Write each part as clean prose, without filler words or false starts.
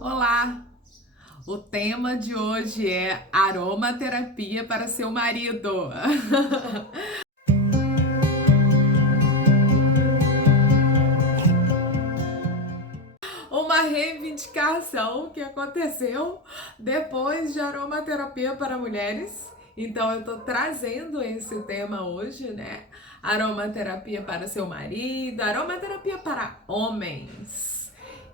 Olá! O tema de hoje é aromaterapia para seu marido. Uma reivindicação que aconteceu depois de aromaterapia para mulheres. Então eu tô trazendo esse tema hoje, né? Aromaterapia para seu marido, aromaterapia para homens.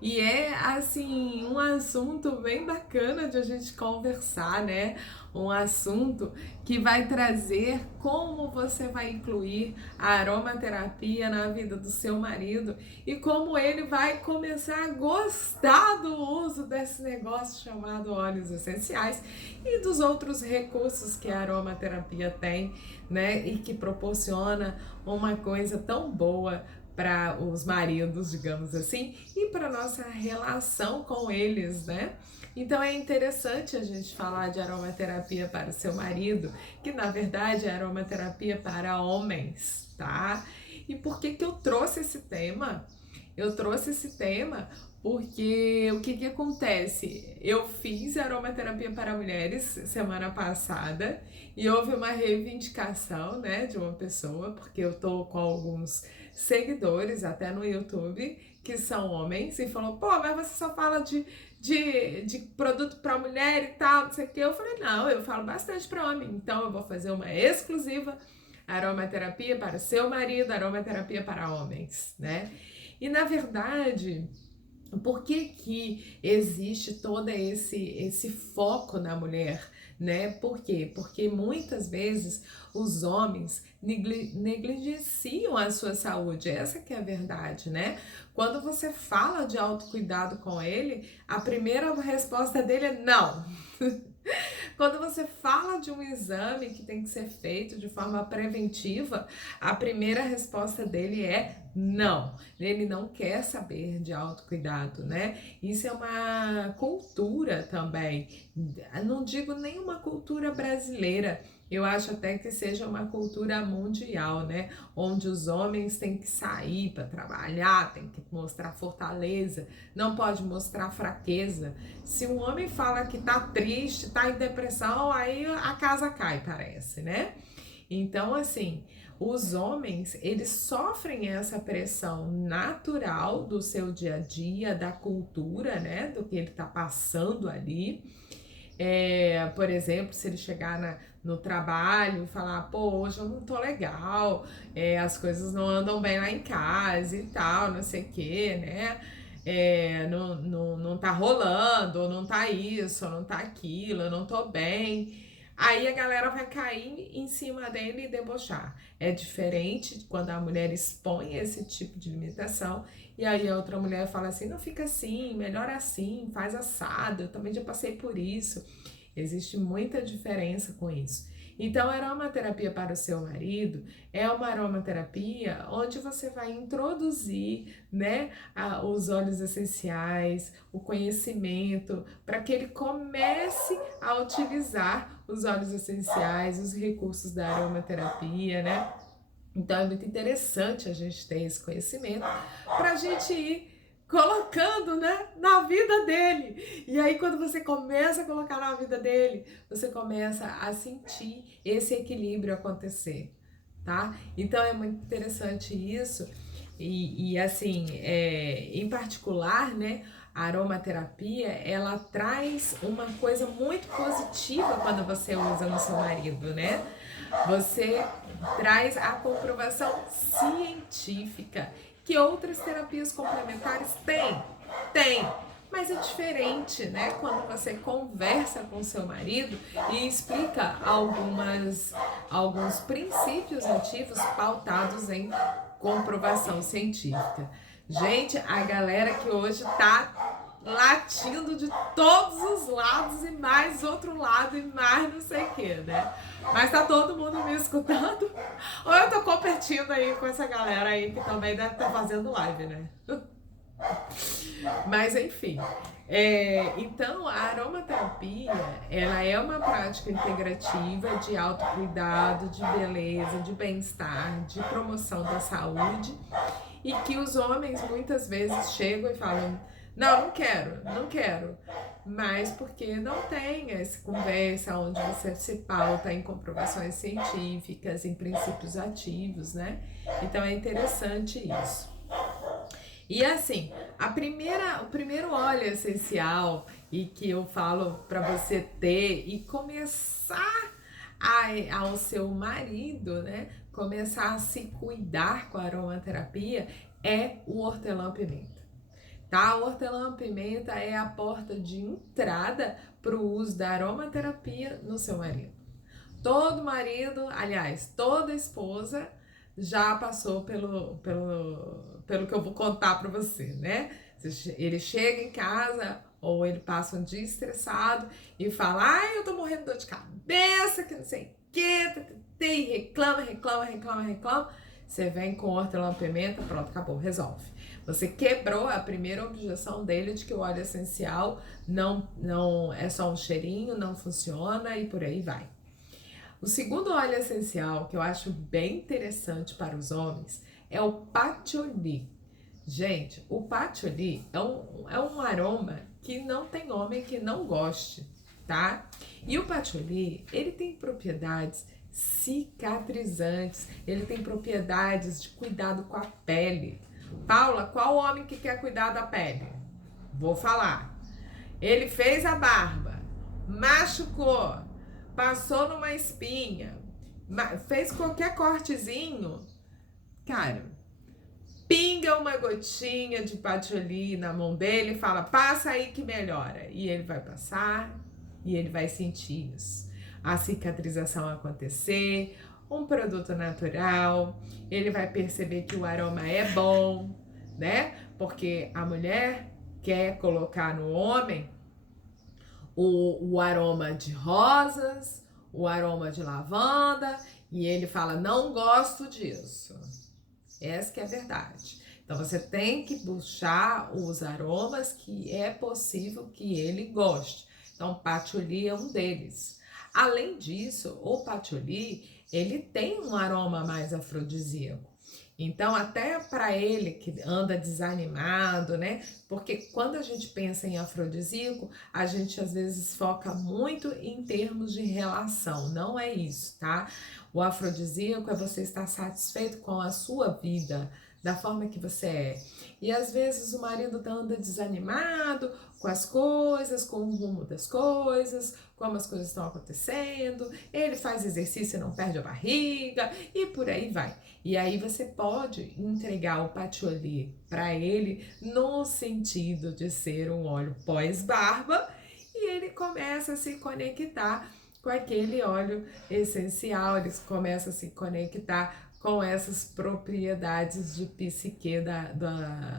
E é assim um assunto bem bacana de a gente conversar, né? Um assunto que vai trazer como você vai incluir a aromaterapia na vida do seu marido e como ele vai começar a gostar do uso desse negócio chamado óleos essenciais e dos outros recursos que a aromaterapia tem, né? E que proporciona uma coisa tão boa para os maridos, digamos assim, e para nossa relação com eles, né? Então é interessante a gente falar de aromaterapia para o seu marido, que na verdade é aromaterapia para homens, tá? E por que eu trouxe esse tema? Eu trouxe esse tema porque o que acontece? Eu fiz aromaterapia para mulheres semana passada e houve uma reivindicação, né, de uma pessoa, porque eu tô com alguns seguidores até no YouTube que são homens e falou: pô, mas você só fala de produto para mulher e tal, não sei o que. Eu falei: não, eu falo bastante para homem, então eu vou fazer uma exclusiva aromaterapia para seu marido, aromaterapia para homens, né? E na verdade, por que existe todo esse foco na mulher, né? Por quê? Porque muitas vezes os homens negligenciam a sua saúde, essa que é a verdade, né? Quando você fala de autocuidado com ele, a primeira resposta dele é não. Quando você fala de um exame que tem que ser feito de forma preventiva, a primeira resposta dele é não. Ele não quer saber de autocuidado, né? Isso é uma cultura também. Não digo nem uma cultura brasileira. Eu acho até que seja uma cultura mundial, né? Onde os homens têm que sair para trabalhar, têm que mostrar fortaleza, não pode mostrar fraqueza. Se um homem fala que tá triste, tá em depressão, aí a casa cai, parece, né? Então, assim, os homens, eles sofrem essa pressão natural do seu dia a dia, da cultura, né? Do que ele tá passando ali. Por exemplo, se ele chegar no trabalho e falar: pô, hoje eu não tô legal, as coisas não andam bem lá em casa e tal, não sei o quê, né? Não tá rolando, ou não tá isso, ou não tá aquilo, eu não tô bem. Aí a galera vai cair em cima dele e debochar. É diferente quando a mulher expõe esse tipo de limitação e aí a outra mulher fala assim: não fica assim, melhor assim, faz assado, eu também já passei por isso. Existe muita diferença com isso. Então, a aromaterapia para o seu marido é uma aromaterapia onde você vai introduzir, né, os óleos essenciais, o conhecimento, para que ele comece a utilizar os óleos essenciais, os recursos da aromaterapia, né? Então é muito interessante a gente ter esse conhecimento para a gente ir colocando, né, na vida dele. E aí quando você começa a colocar na vida dele, você começa a sentir esse equilíbrio acontecer, tá? Então é muito interessante isso. E assim, em particular, né, a aromaterapia, ela traz uma coisa muito positiva quando você usa no seu marido, né? Você traz a comprovação científica que outras terapias complementares têm. Tem, mas é diferente, né? Quando você conversa com seu marido e explica alguns princípios ativos pautados em comprovação científica. Gente, a galera que hoje tá latindo de todos os lados e mais outro lado e mais não sei o que, né? Mas tá todo mundo me escutando? Ou eu tô competindo aí com essa galera aí que também deve estar fazendo live, né? Mas enfim, então a aromaterapia, ela é uma prática integrativa de autocuidado, de beleza, de bem-estar, de promoção da saúde e que os homens muitas vezes chegam e falam: Não, não quero. Mas porque não tem essa conversa onde você se pauta em comprovações científicas, em princípios ativos, né? Então é interessante isso. E assim, o primeiro óleo essencial e que eu falo para você ter e começar ao seu marido, né? Começar a se cuidar com a aromaterapia é o hortelã-pimenta. Tá? O hortelã-pimenta é a porta de entrada para o uso da aromaterapia no seu marido. Todo marido, aliás, toda esposa já passou pelo que eu vou contar para você, né? Ele chega em casa ou ele passa um dia estressado e fala: ai, eu tô morrendo de dor de cabeça, que não sei o que, e reclama. Você vem com hortelã-pimenta, pronto, acabou, resolve. Você quebrou a primeira objeção dele de que o óleo essencial não é só um cheirinho, não funciona e por aí vai. O segundo óleo essencial que eu acho bem interessante para os homens é o patchouli. Gente, o patchouli é um aroma que não tem homem que não goste, tá? E o patchouli, ele tem propriedades cicatrizantes, ele tem propriedades de cuidado com a pele. Paula, qual homem que quer cuidar da pele? Vou falar. Ele fez a barba, machucou, passou numa espinha, fez qualquer cortezinho, cara, pinga uma gotinha de patchouli na mão dele e fala: passa aí que melhora. E ele vai passar e ele vai sentir isso. A cicatrização acontecer, um produto natural, ele vai perceber que o aroma é bom, né? Porque a mulher quer colocar no homem o aroma de rosas, o aroma de lavanda, e ele fala: não gosto disso. Essa que é a verdade. Então você tem que buscar os aromas que é possível que ele goste. Então patchouli é um deles. Além disso, o patchouli, ele tem um aroma mais afrodisíaco. Então, até para ele que anda desanimado, né? Porque quando a gente pensa em afrodisíaco, a gente às vezes foca muito em termos de relação. Não é isso, tá? O afrodisíaco é você estar satisfeito com a sua vida, da forma que você é. E às vezes o marido anda desanimado com as coisas, com o rumo das coisas, como as coisas estão acontecendo, ele faz exercício e não perde a barriga e por aí vai. E aí você pode entregar o patchouli para ele no sentido de ser um óleo pós-barba e ele começa a se conectar com aquele óleo essencial, eles começam a se conectar com essas propriedades de psique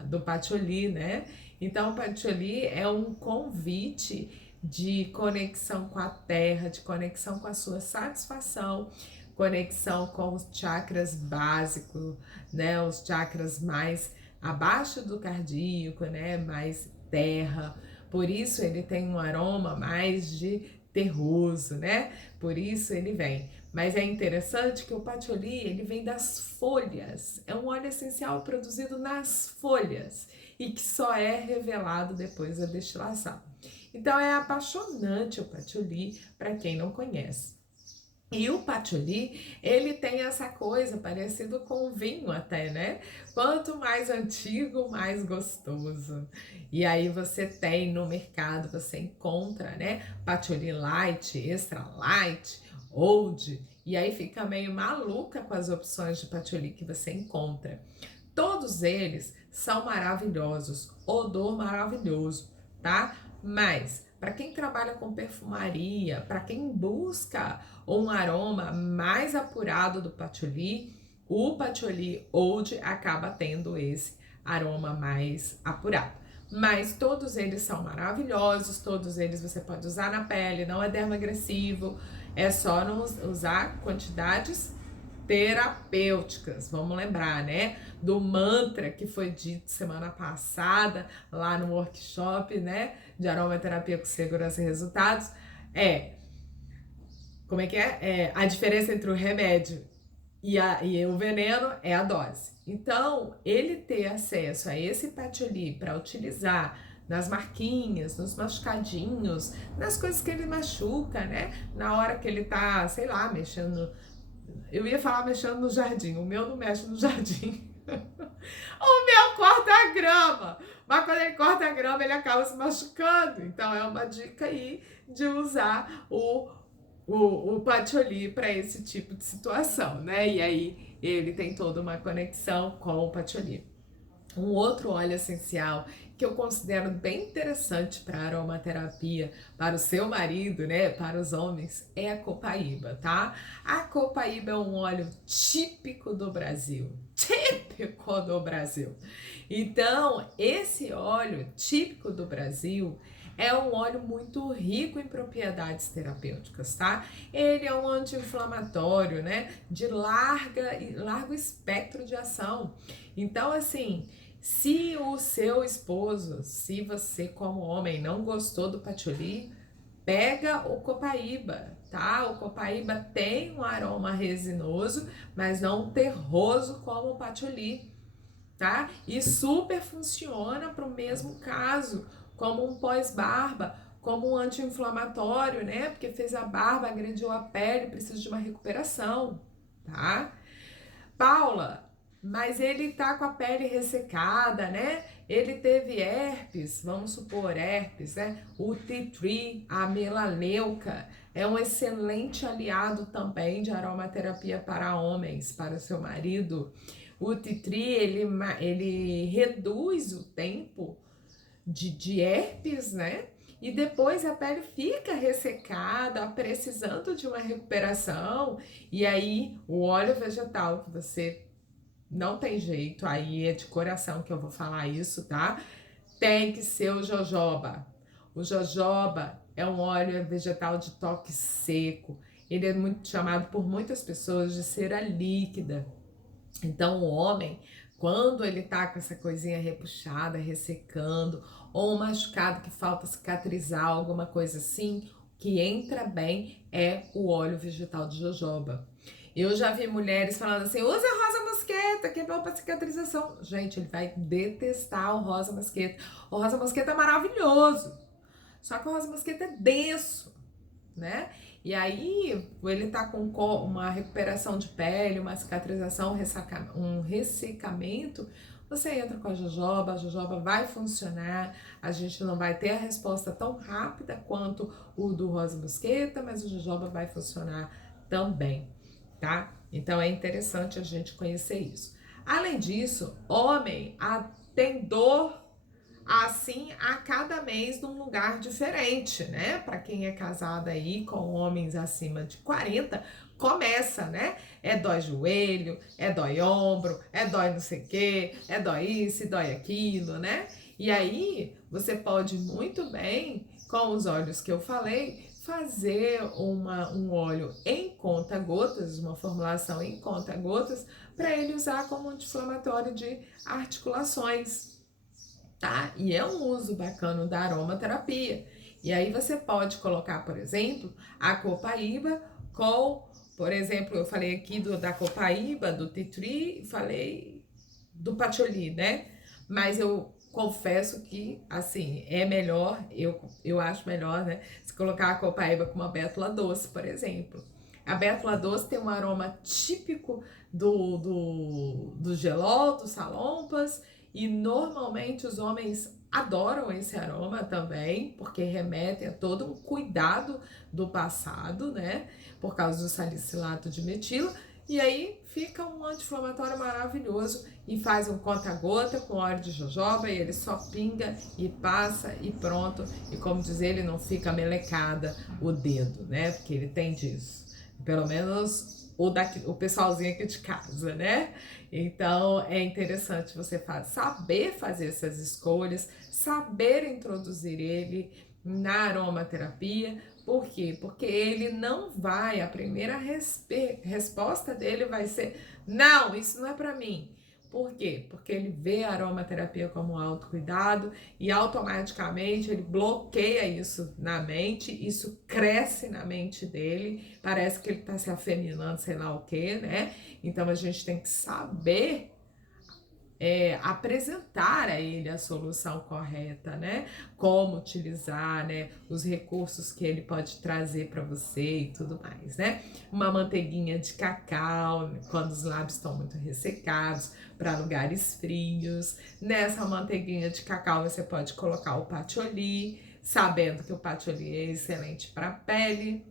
do patchouli, né? Então, o patchouli é um convite de conexão com a terra, de conexão com a sua satisfação, conexão com os chakras básicos, né? Os chakras mais abaixo do cardíaco, né? Mais terra. Por isso ele tem um aroma mais de terroso, né? Por isso ele vem. Mas é interessante que o patchouli, ele vem das folhas. É um óleo essencial produzido nas folhas e que só é revelado depois da destilação. Então é apaixonante o patchouli para quem não conhece. E o patchouli, ele tem essa coisa parecido com vinho até, né? Quanto mais antigo, mais gostoso. E aí você tem no mercado, você encontra, né? Patchouli light, extra light, old. E aí fica meio maluca com as opções de patchouli que você encontra. Todos eles são maravilhosos, odor maravilhoso, tá? Mas para quem trabalha com perfumaria, para quem busca um aroma mais apurado do patchouli, o patchouli old acaba tendo esse aroma mais apurado. Mas todos eles são maravilhosos, todos eles você pode usar na pele, não é dermoagressivo, é só não usar quantidades terapêuticas. Vamos lembrar, né, do mantra que foi dito semana passada lá no workshop, né, de aromaterapia com segurança e resultados. Como é que é? A diferença entre o remédio e o veneno é a dose. Então, ele ter acesso a esse patchouli para utilizar nas marquinhas, nos machucadinhos, nas coisas que ele machuca, né? Na hora que ele tá, sei lá, mexendo. Eu ia falar mexendo no jardim, o meu não mexe no jardim. O meu corta a grama, mas quando ele corta a grama ele acaba se machucando. Então é uma dica aí de usar o patchouli para esse tipo de situação, né? E aí ele tem toda uma conexão com o patchouli. Um outro óleo essencial que eu considero bem interessante para aromaterapia, para o seu marido, né, para os homens, é a copaíba, tá? A copaíba é um óleo típico do Brasil, típico do Brasil. Então, esse óleo típico do Brasil é um óleo muito rico em propriedades terapêuticas, tá? Ele é um anti-inflamatório, né, de largo espectro de ação. Então, assim, se o seu esposo, se você como homem não gostou do patchouli, pega o copaíba, tá? O copaíba tem um aroma resinoso, mas não terroso como o patchouli, tá? E super funciona para o mesmo caso, como um pós-barba, como um anti-inflamatório, né? Porque fez a barba, agrediu a pele, precisa de uma recuperação, tá? Paula, mas ele tá com a pele ressecada, né? Ele teve herpes, vamos supor, herpes, né? O tea tree, a melaleuca, é um excelente aliado também de aromaterapia para homens, para o seu marido. O tea tree, ele reduz o tempo de herpes, né? E depois a pele fica ressecada, precisando de uma recuperação. E aí, o óleo vegetal que você não tem jeito, aí é de coração que eu vou falar isso, tá? Tem que ser o jojoba. O jojoba é um óleo vegetal de toque seco. Ele é muito chamado por muitas pessoas de cera líquida. Então, o homem, quando ele tá com essa coisinha repuxada, ressecando, ou um machucado que falta cicatrizar, alguma coisa assim, o que entra bem é o óleo vegetal de jojoba. Eu já vi mulheres falando assim, usa rosa mosqueta, que é bom para cicatrização. Gente, ele vai detestar o rosa mosqueta. O rosa mosqueta é maravilhoso, só que o rosa mosqueta é denso, né? E aí ele tá com uma recuperação de pele, uma cicatrização, um ressecamento, você entra com a jojoba vai funcionar, a gente não vai ter a resposta tão rápida quanto o do rosa mosqueta, mas o jojoba vai funcionar também, tá? Então é interessante a gente conhecer isso. Além disso, homem tem dor assim a cada mês num lugar diferente, né? Para quem é casado aí com homens acima de 40, começa, né? É dói joelho, é dói ombro, é dói não sei o quê, é dói isso, dói aquilo, né? E aí você pode muito bem, com os óleos que eu falei, fazer um óleo em conta-gotas, uma formulação em conta-gotas, para ele usar como anti-inflamatório de articulações, tá? E é um uso bacana da aromaterapia. E aí você pode colocar, por exemplo, a copaíba com, por exemplo, eu falei aqui da copaíba, do tea tree, falei do patchouli, né? Mas eu confesso que, assim, é melhor, eu acho melhor, né? Se colocar a copaíba com uma bétula doce, por exemplo. A bétula doce tem um aroma típico do gelol, dos salompas, e normalmente os homens adoram esse aroma também, porque remete a todo um cuidado do passado, né? Por causa do salicilato de metila. E aí fica um anti-inflamatório maravilhoso e faz um conta-gota com óleo de jojoba e ele só pinga e passa e pronto. E como diz ele, não fica melecada o dedo, né? Porque ele tem disso. Pelo menos o pessoalzinho aqui de casa, né? Então é interessante você saber fazer essas escolhas, saber introduzir ele na aromaterapia. Por quê? Porque ele não vai, a primeira resposta dele vai ser: não, isso não é para mim. Por quê? Porque ele vê a aromaterapia como autocuidado e automaticamente ele bloqueia isso na mente, isso cresce na mente dele, parece que ele está se afeminando, sei lá o quê, né? Então a gente tem que saber apresentar a ele a solução correta, né? Como utilizar, né, os recursos que ele pode trazer para você e tudo mais, né? Uma manteiguinha de cacau, quando os lábios estão muito ressecados, para lugares frios. Nessa manteiguinha de cacau você pode colocar o patchouli, sabendo que o patchouli é excelente para a pele.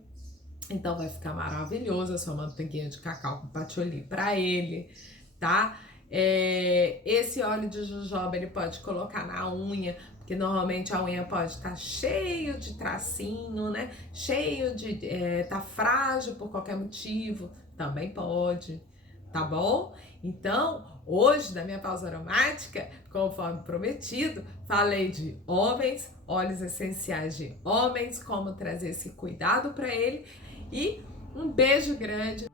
Então vai ficar maravilhoso a sua manteiguinha de cacau com patchouli para ele, tá? Esse óleo de jojoba ele pode colocar na unha, porque normalmente a unha pode estar cheio de tracinho, né? Cheio de tá frágil por qualquer motivo, também pode, tá bom? Então, hoje na minha pausa aromática, conforme prometido, falei de homens, óleos essenciais de homens, como trazer esse cuidado para ele e um beijo grande.